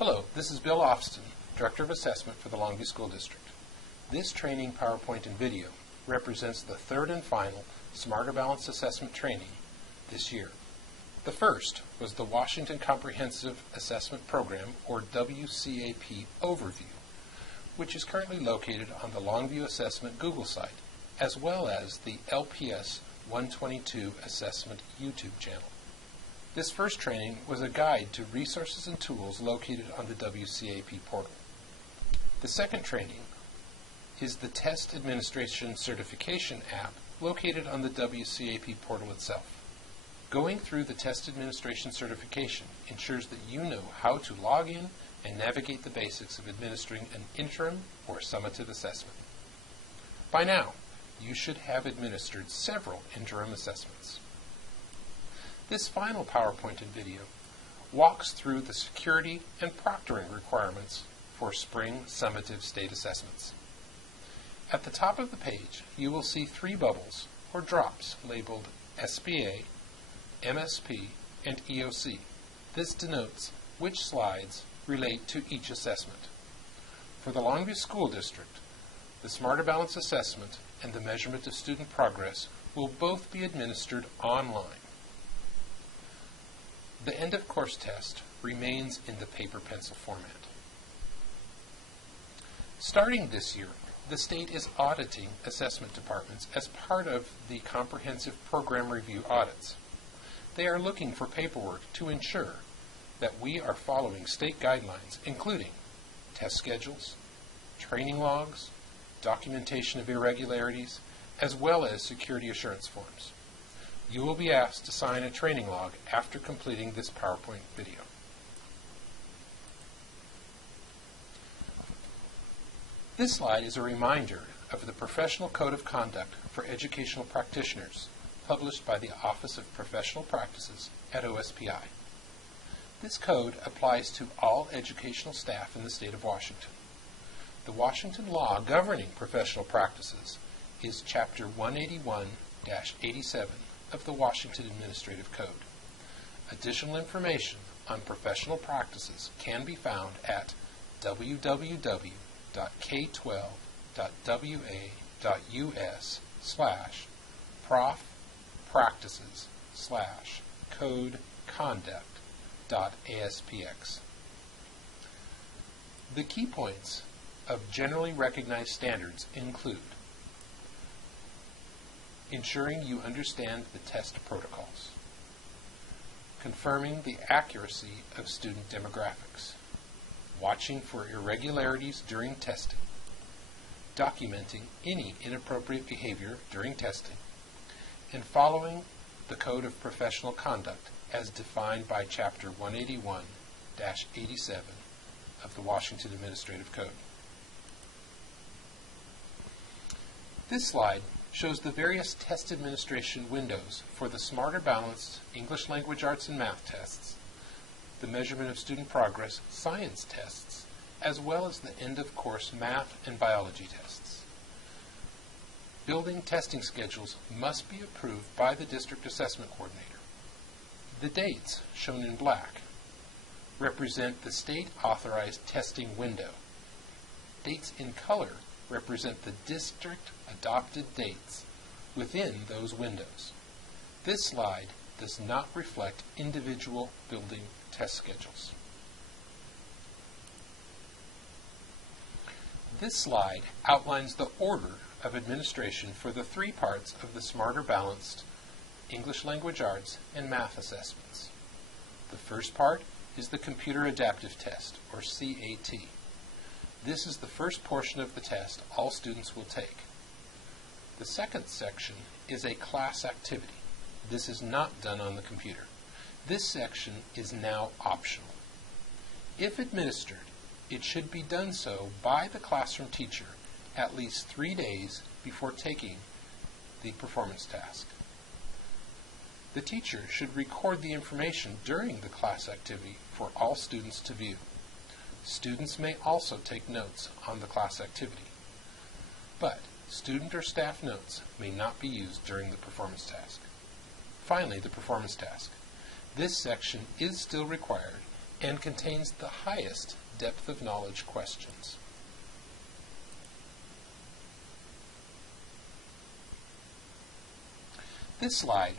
Hello, this is Bill Ofston, Director of Assessment for the Longview School District. This training PowerPoint and video represents the third and final Smarter Balanced Assessment training this year. The first was the Washington Comprehensive Assessment Program, or WCAP Overview, which is currently located on the Longview Assessment Google site, as well as the LPS 122 Assessment YouTube channel. This first training was a guide to resources and tools located on the WCAP portal. The second training is the Test Administration Certification app located on the WCAP portal itself. Going through the Test Administration Certification ensures that you know how to log in and navigate the basics of administering an interim or summative assessment. By now, you should have administered several interim assessments. This final PowerPoint and video walks through the security and proctoring requirements for spring summative state assessments. At the top of the page, you will see three bubbles or drops labeled SBA, MSP, and EOC. This denotes which slides relate to each assessment. For the Longview School District, the Smarter Balanced Assessment and the measurement of student progress will both be administered online. The end-of-course test remains in the paper-pencil format. Starting this year, the state is auditing assessment departments as part of the comprehensive program review audits. They are looking for paperwork to ensure that we are following state guidelines, including test schedules, training logs, documentation of irregularities, as well as security assurance forms. You will be asked to sign a training log after completing this PowerPoint video. This slide is a reminder of the Professional Code of Conduct for Educational Practitioners, published by the Office of Professional Practices at OSPI. This code applies to all educational staff in the state of Washington. The Washington law governing professional practices is Chapter 181-87 of the Washington Administrative Code. Additional information on professional practices can be found at www.k12.wa/profpractices/codeconduct.aspx. The key points of generally recognized standards include ensuring you understand the test protocols, confirming the accuracy of student demographics, watching for irregularities during testing, documenting any inappropriate behavior during testing, and following the Code of Professional Conduct as defined by Chapter 181-87 of the Washington Administrative Code. This slide shows the various test administration windows for the Smarter Balanced English Language Arts and Math tests, the measurement of student progress science tests, as well as the end-of-course math and biology tests. Building testing schedules must be approved by the district assessment coordinator. The dates, shown in black, represent the state-authorized testing window. Dates in color represent the district-adopted dates within those windows. This slide does not reflect individual building test schedules. This slide outlines the order of administration for the three parts of the Smarter Balanced English Language Arts and Math assessments. The first part is the Computer Adaptive Test, or CAT. This is the first portion of the test all students will take. The second section is a class activity. This is not done on the computer. This section is now optional. If administered, it should be done so by the classroom teacher at least 3 days before taking the performance task. The teacher should record the information during the class activity for all students to view. Students may also take notes on the class activity, but student or staff notes may not be used during the performance task. Finally, the performance task. This section is still required and contains the highest depth of knowledge questions. This slide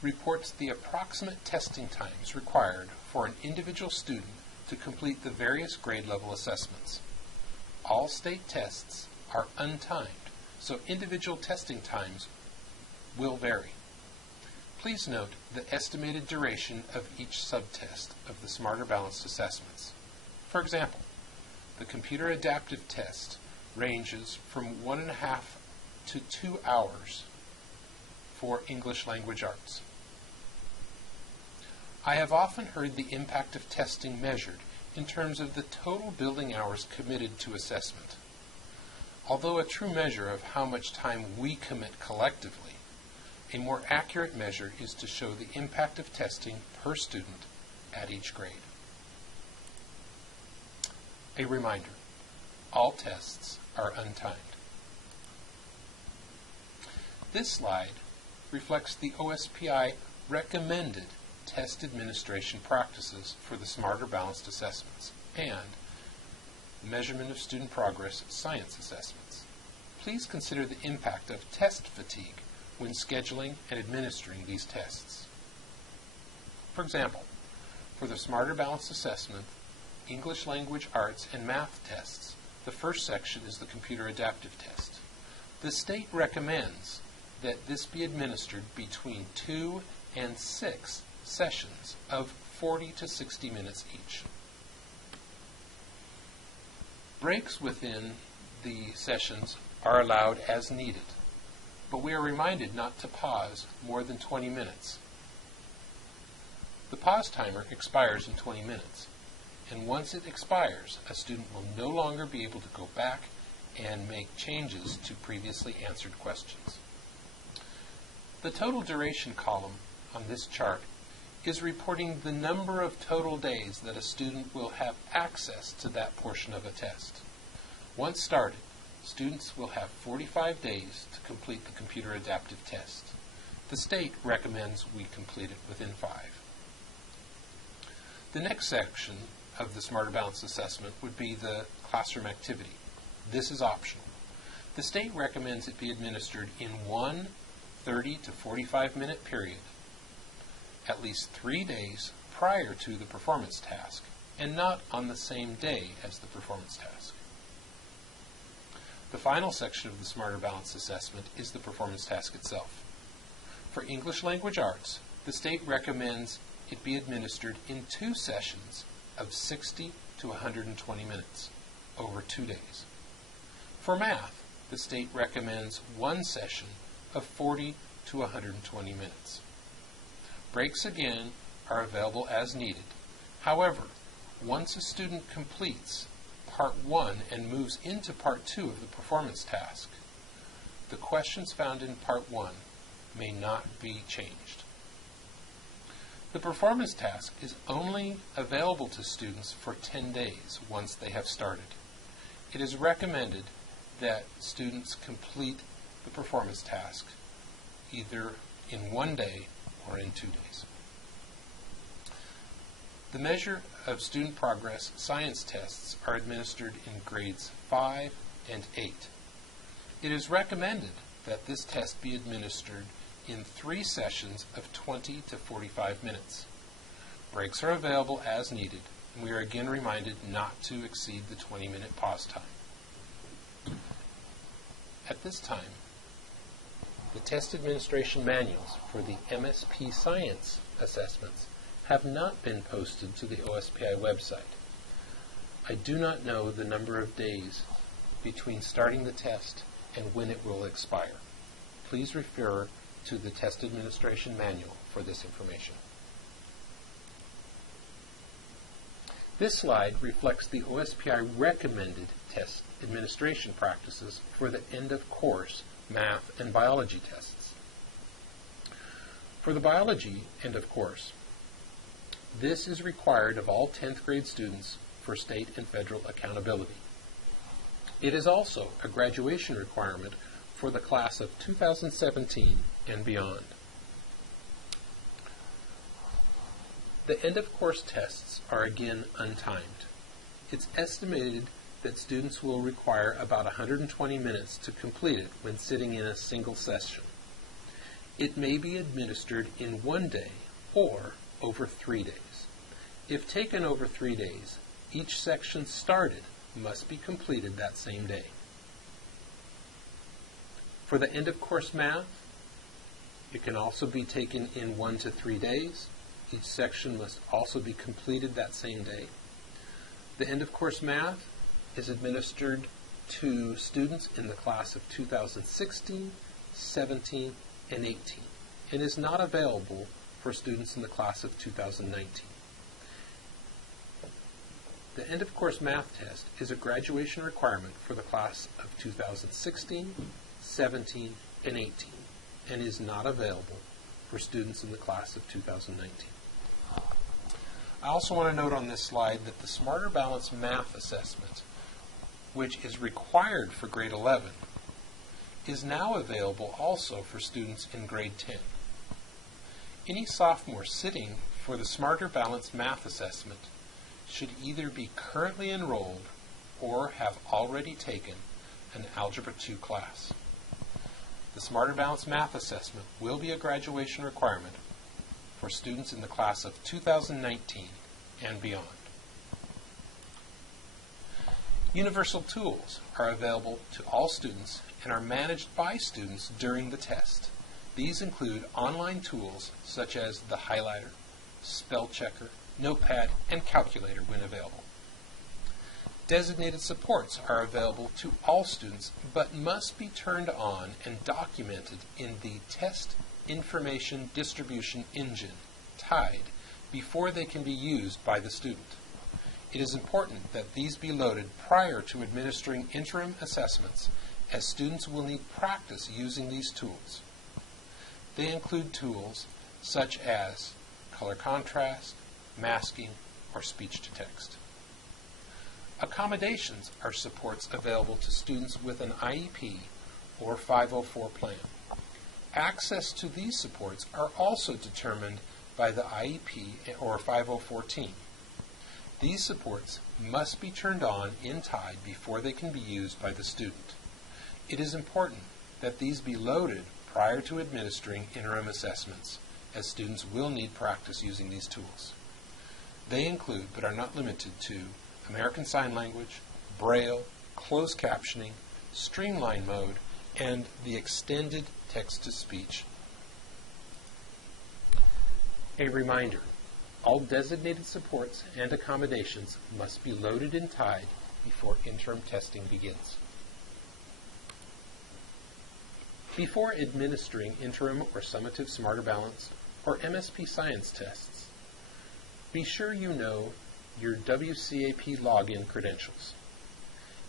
reports the approximate testing times required for an individual student to complete the various grade level assessments. All state tests are untimed, so individual testing times will vary. Please note the estimated duration of each subtest of the Smarter Balanced assessments. For example, the computer adaptive test ranges from 1.5 to 2 hours for English language arts. I have often heard the impact of testing measured in terms of the total building hours committed to assessment. Although a true measure of how much time we commit collectively, a more accurate measure is to show the impact of testing per student at each grade. A reminder, all tests are untimed. This slide reflects the OSPI recommended test administration practices for the Smarter Balanced assessments and measurement of student progress science assessments. Please consider the impact of test fatigue when scheduling and administering these tests. For example, for the Smarter Balanced assessment, English language arts and math tests, the first section is the computer adaptive test. The state recommends that this be administered between 2 and 6 sessions of 40 to 60 minutes each. Breaks within the sessions are allowed as needed, but we are reminded not to pause more than 20 minutes. The pause timer expires in 20 minutes, and once it expires, a student will no longer be able to go back and make changes to previously answered questions. The total duration column on this chart is reporting the number of total days that a student will have access to that portion of a test. Once started, students will have 45 days to complete the computer adaptive test. The state recommends we complete it within 5. The next section of the Smarter Balanced assessment would be the classroom activity. This is optional. The state recommends it be administered in one 30 to 45 minute period, at least 3 days prior to the performance task, and not on the same day as the performance task. The final section of the Smarter Balanced assessment is the performance task itself. For English language arts, the state recommends it be administered in 2 sessions of 60 to 120 minutes over 2 days. For math, the state recommends 1 session of 40 to 120 minutes. Breaks again are available as needed. However, once a student completes Part 1 and moves into Part 2 of the performance task, the questions found in Part 1 may not be changed. The performance task is only available to students for 10 days once they have started. It is recommended that students complete the performance task either in 1 day or in 2 days. The measure of student progress science tests are administered in grades 5 and 8. It is recommended that this test be administered in 3 sessions of 20 to 45 minutes. Breaks are available as needed, and we are again reminded not to exceed the 20-minute pause time. At this time, the test administration manuals for the MSP science assessments have not been posted to the OSPI website. I do not know the number of days between starting the test and when it will expire. Please refer to the test administration manual for this information. This slide reflects the OSPI recommended test administration practices for the end of course math and biology tests. For the biology end of course, this is required of all 10th grade students for state and federal accountability. It is also a graduation requirement for the class of 2017 and beyond. The end-of-course tests are again untimed. It's estimated that students will require about 120 minutes to complete it when sitting in a single session. It may be administered in one day or over 3 days. If taken over 3 days, each section started must be completed that same day. For the end-of-course math, it can also be taken in 1 to 3 days. Each section must also be completed that same day. The end-of-course math is administered to students in the class of 2016, 17, and 18, and is not available for students in the class of 2019. The end-of-course math test is a graduation requirement for the class of 2016, 17, and 18, and is not available for students in the class of 2019. I also want to note on this slide that the Smarter Balance Math Assessment, which is required for grade 11, is now available also for students in grade 10. Any sophomore sitting for the Smarter Balance Math Assessment should either be currently enrolled or have already taken an Algebra 2 class. The Smarter Balance Math Assessment will be a graduation requirement for students in the class of 2019 and beyond. Universal tools are available to all students and are managed by students during the test. These include online tools such as the highlighter, spell checker, notepad, and calculator when available. Designated supports are available to all students but must be turned on and documented in the Test Information Distribution Engine, TIDE, before they can be used by the student. It is important that these be loaded prior to administering interim assessments, as students will need practice using these tools. They include tools such as color contrast, masking, or speech-to-text. Accommodations are supports available to students with an IEP or 504 plan. Access to these supports are also determined by the IEP or 504 team. These supports must be turned on in TIDE before they can be used by the student. It is important that these be loaded prior to administering interim assessments, as students will need practice using these tools. They include, but are not limited to, American Sign Language, Braille, closed captioning, streamline mode, and the extended text-to-speech. A reminder, all designated supports and accommodations must be loaded in TIDE before interim testing begins. Before administering interim or summative Smarter Balance or MSP Science tests, be sure you know your WCAP login credentials.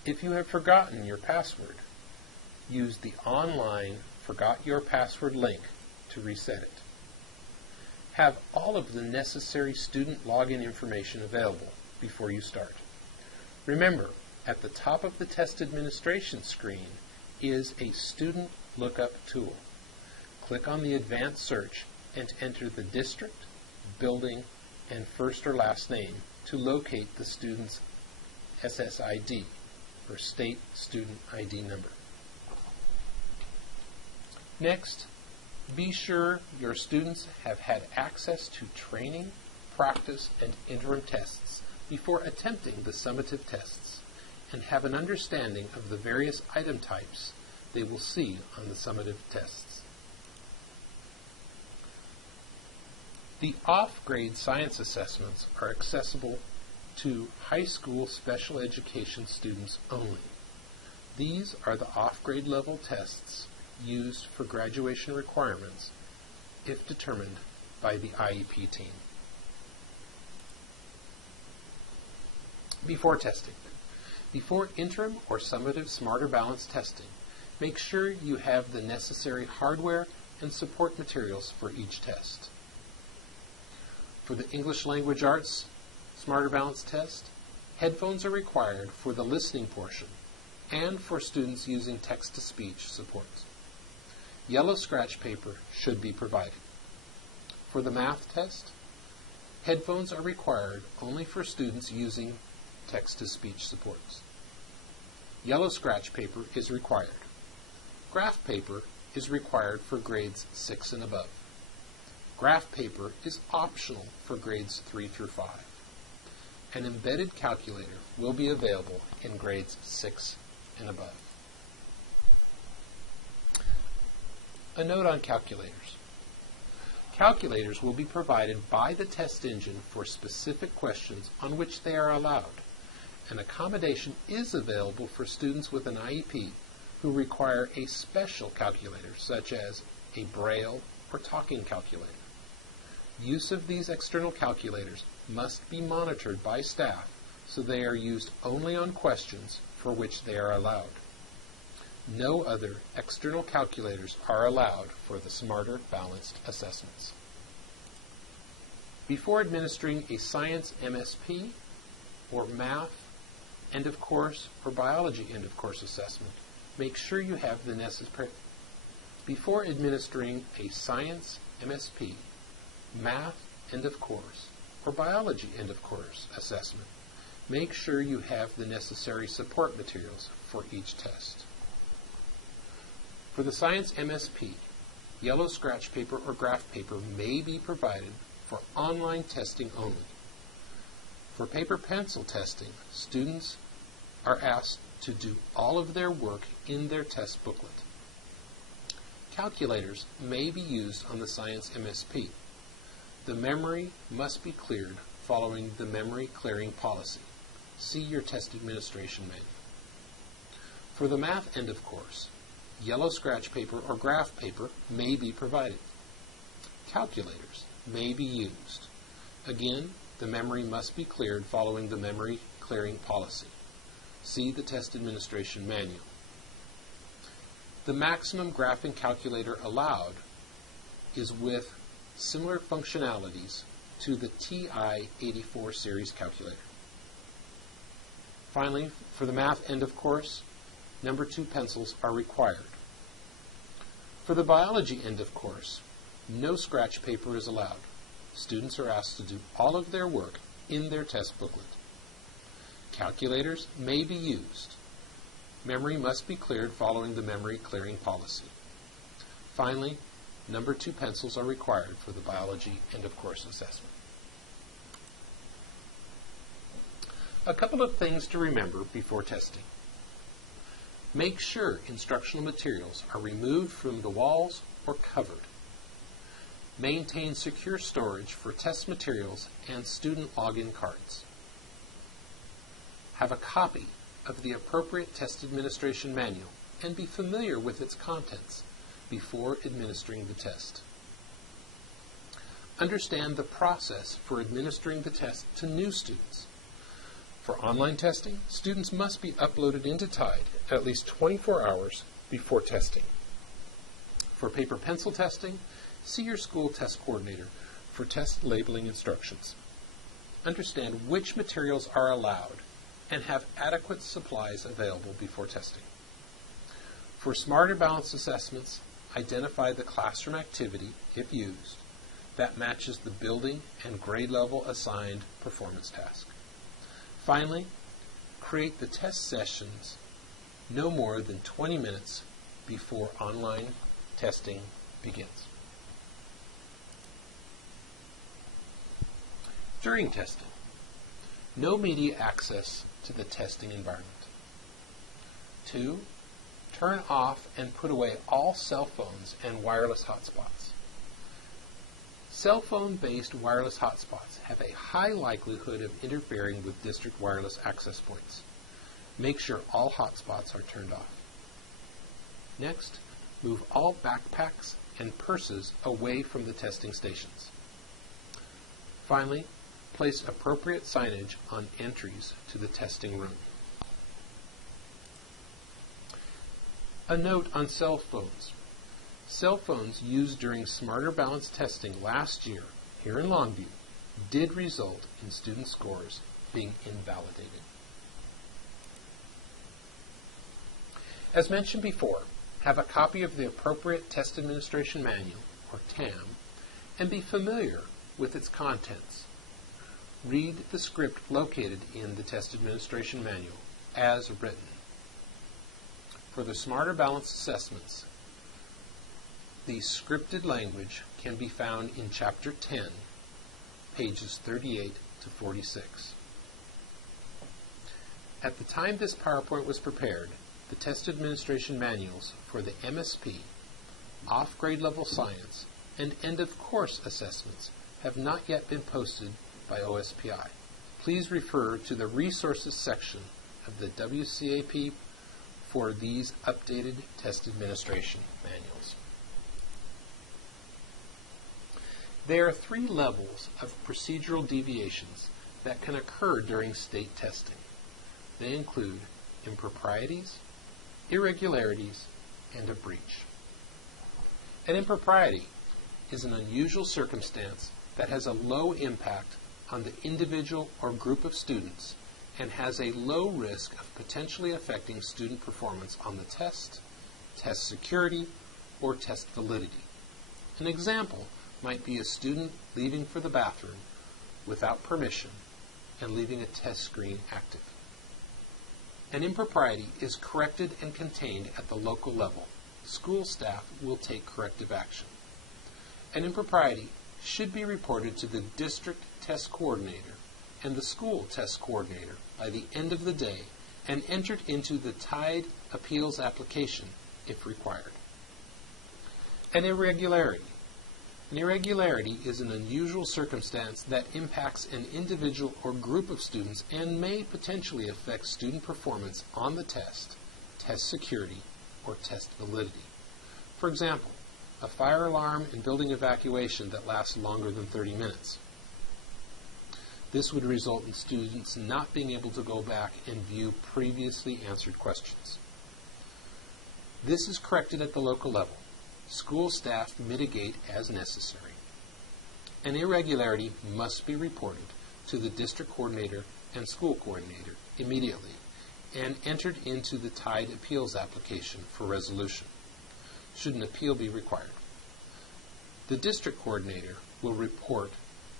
If you have forgotten your password, use the online Forgot Your Password link to reset it. Have all of the necessary student login information available before you start. Remember, at the top of the test administration screen is a student lookup tool. Click on the advanced search and enter the district, building, and first or last name to locate the student's SSID, or State Student ID number. Next, be sure your students have had access to training, practice, and interim tests before attempting the summative tests, and have an understanding of the various item types they will see on the summative tests. The off-grade science assessments are accessible to high school special education students only. These are the off-grade level tests used for graduation requirements if determined by the IEP team. Before testing. Before interim or summative Smarter Balance testing, make sure you have the necessary hardware and support materials for each test. For the English Language Arts Smarter Balance test, headphones are required for the listening portion and for students using text-to-speech supports. Yellow scratch paper should be provided. For the math test, Headphones are required only for students using text-to-speech supports. Yellow scratch paper is required. Graph paper is required for grades 6 and above. Graph paper is optional for grades 3 through 5. An embedded calculator will be available in grades 6 and above. A note on calculators. Calculators will be provided by the test engine for specific questions on which they are allowed. An accommodation is available for students with an IEP who require a special calculator, such as a Braille or talking calculator. Use of these external calculators must be monitored by staff so they are used only on questions for which they are allowed. No other external calculators are allowed for the Smarter Balanced assessments. Before administering a science MSP or math end of course or biology end of course assessment, make sure you have the necessary. Before administering a science MSP, math end of course, or biology end of course assessment, make sure you have the necessary support materials for each test. For the science MSP, yellow scratch paper or graph paper may be provided for online testing only. For paper pencil testing, students are asked to do all of their work in their test booklet. Calculators may be used on the science MSP. The memory must be cleared following the memory clearing policy. See your test administration manual. For the math end of course, yellow scratch paper or graph paper may be provided. Calculators may be used. Again, the memory must be cleared following the memory clearing policy. See the test administration manual. The maximum graphing calculator allowed is with similar functionalities to the TI-84 series calculator. Finally, for the math end of course, number 2 pencils are required. For the biology end of course, no scratch paper is allowed. Students are asked to do all of their work in their test booklet. Calculators may be used. Memory must be cleared following the memory clearing policy. Finally, number 2 pencils are required for the biology end of course assessment. A couple of things to remember before testing. Make sure instructional materials are removed from the walls or covered. Maintain secure storage for test materials and student login cards. Have a copy of the appropriate test administration manual and be familiar with its contents before administering the test. Understand the process for administering the test to new students. For online testing, students must be uploaded into Tide at least 24 hours before testing. For paper pencil testing, see your school test coordinator for test labeling instructions. Understand which materials are allowed and have adequate supplies available before testing. For Smarter Balanced assessments, identify the classroom activity, if used, that matches the building and grade level assigned performance task. Finally, create the test sessions no more than 20 minutes before online testing begins. During testing, no media access to the testing environment. 2, turn off and put away all cell phones and wireless hotspots. Cell phone-based wireless hotspots have a high likelihood of interfering with district wireless access points. Make sure all hotspots are turned off. Next, move all backpacks and purses away from the testing stations. Finally, place appropriate signage on entries to the testing room. A note on cell phones. Cell phones used during Smarter Balanced testing last year here in Longview did result in student scores being invalidated. As mentioned before, have a copy of the appropriate Test Administration Manual, or TAM, and be familiar with its contents. Read the script located in the Test Administration Manual as written. For the Smarter Balance assessments, the scripted language can be found in Chapter 10, pages 38 to 46. At the time this PowerPoint was prepared, the Test Administration Manuals for the MSP, off-grade level science, and end-of-course assessments have not yet been posted by OSPI. Please refer to the Resources section of the WCAP for these updated Test Administration Manuals. There are 3 levels of procedural deviations that can occur during state testing. They include improprieties, irregularities, and a breach. An impropriety is an unusual circumstance that has a low impact on the individual or group of students and has a low risk of potentially affecting student performance on the test, test security, or test validity. An example might be a student leaving for the bathroom without permission and leaving a test screen active. An impropriety is corrected and contained at the local level. School staff will take corrective action. An impropriety should be reported to the district test coordinator and the school test coordinator by the end of the day and entered into the tied appeals application if required. An irregularity. An irregularity is an unusual circumstance that impacts an individual or group of students and may potentially affect student performance on the test, test security, or test validity. For example, a fire alarm and building evacuation that lasts longer than 30 minutes. This would result in students not being able to go back and view previously answered questions. This is corrected at the local level. School staff mitigate as necessary. An irregularity must be reported to the district coordinator and school coordinator immediately and entered into the tied appeals application for resolution, should an appeal be required. The district coordinator will report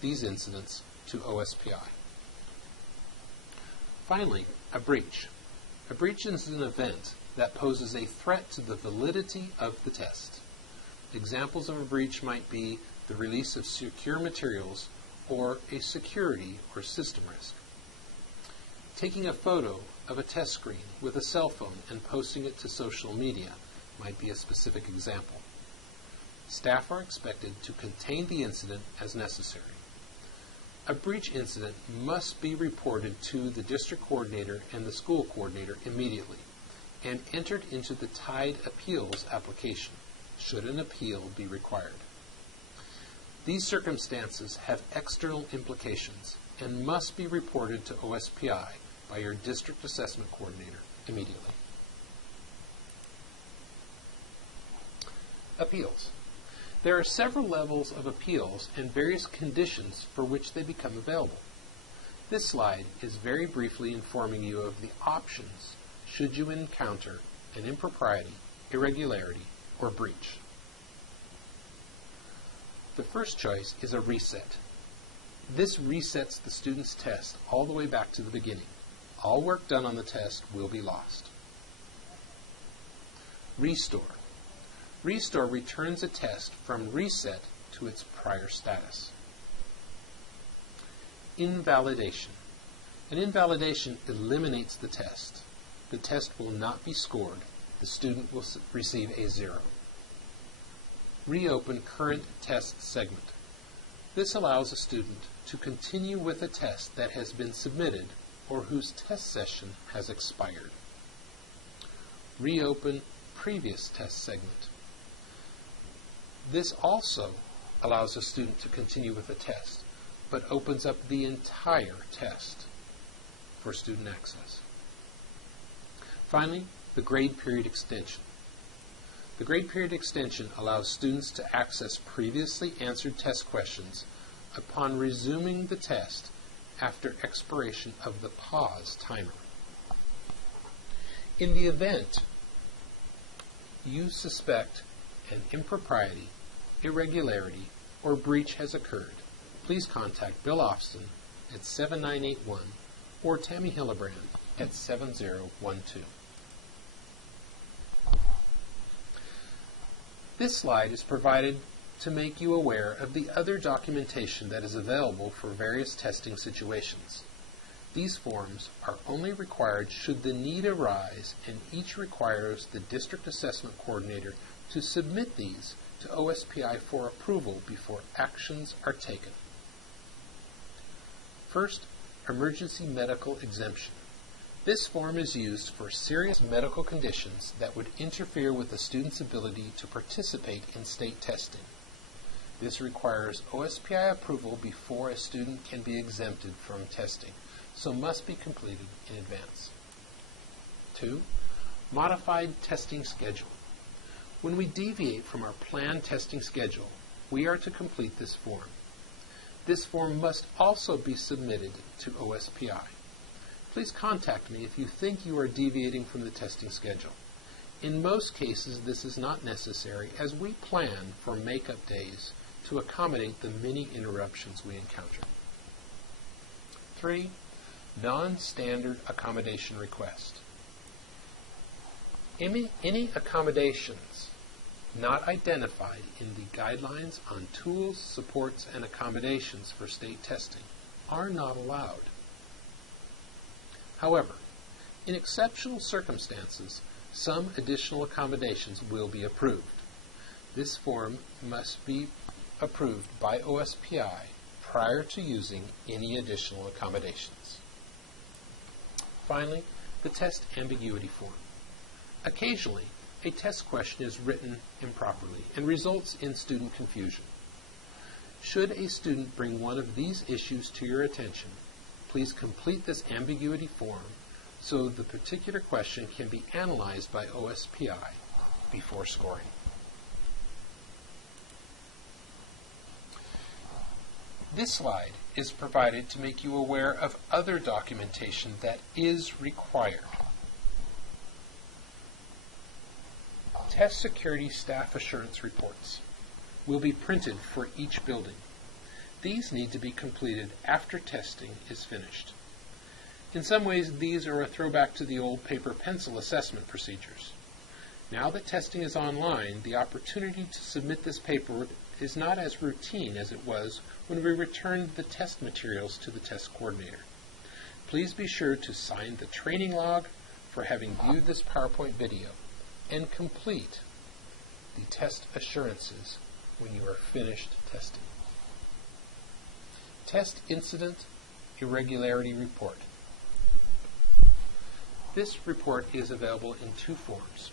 these incidents to OSPI. Finally, a breach. A breach is an event that poses a threat to the validity of the test. Examples of a breach might be the release of secure materials or a security or system risk. Taking a photo of a test screen with a cell phone and posting it to social media might be a specific example. Staff are expected to contain the incident as necessary. A breach incident must be reported to the district coordinator and the school coordinator immediately and entered into the tied appeals application, should an appeal be required. These circumstances have external implications and must be reported to OSPI by your district assessment coordinator immediately. Appeals. There are several levels of appeals and various conditions for which they become available. This slide is very briefly informing you of the options should you encounter an impropriety, irregularity, or breach. The first choice is a reset. This resets the student's test all the way back to the beginning. All work done on the test will be lost. Restore. Restore returns a test from reset to its prior status. Invalidation. An invalidation eliminates the test. The test will not be scored. The student will receive a 0. Reopen current test segment. This allows a student to continue with a test that has been submitted or whose test session has expired. Reopen previous test segment. This also allows a student to continue with the test, but opens up the entire test for student access. Finally, the grade period extension. The grade period extension allows students to access previously answered test questions upon resuming the test after expiration of the pause timer. In the event you suspect an impropriety, irregularity, or breach has occurred, please contact Bill Austin at 7981 or Tammy Hillebrand at 7012. This slide is provided to make you aware of the other documentation that is available for various testing situations. These forms are only required should the need arise, and each requires the District Assessment Coordinator to submit these to OSPI for approval before actions are taken. First, Emergency Medical Exemption. This form is used for serious medical conditions that would interfere with the student's ability to participate in state testing. This requires OSPI approval before a student can be exempted from testing, so must be completed in advance. 2. Modified testing schedule. When we deviate from our planned testing schedule, we are to complete this form. This form must also be submitted to OSPI. Please contact me if you think you are deviating from the testing schedule. In most cases, this is not necessary as we plan for make-up days to accommodate the many interruptions we encounter. 3. Non-standard accommodation request. Any accommodations not identified in the guidelines on tools, supports, and accommodations for state testing are not allowed. However, in exceptional circumstances, some additional accommodations will be approved. This form must be approved by OSPI prior to using any additional accommodations. Finally, the test ambiguity form. Occasionally, a test question is written improperly and results in student confusion. Should a student bring one of these issues to your attention, please complete this ambiguity form so the particular question can be analyzed by OSPI before scoring. This slide is provided to make you aware of other documentation that is required. Test security staff assurance reports will be printed for each building. These need to be completed after testing is finished. In some ways, these are a throwback to the old paper-pencil assessment procedures. Now that testing is online, the opportunity to submit this paperwork is not as routine as it was when we returned the test materials to the test coordinator. Please be sure to sign the training log for having viewed this PowerPoint video and complete the test assurances when you are finished testing. Test Incident Irregularity Report. This report is available in two forms.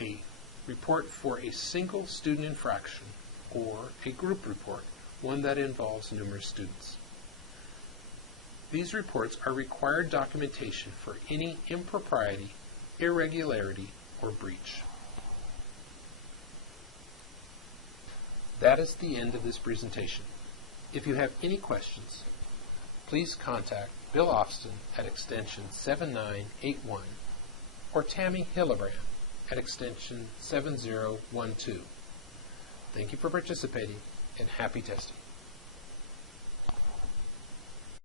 A report for a single student infraction or a group report, one that involves numerous students. These reports are required documentation for any impropriety, irregularity, or breach. That is the end of this presentation. If you have any questions, please contact Bill Austin at extension 7981 or Tammy Hillebrand at extension 7012. Thank you for participating and happy testing.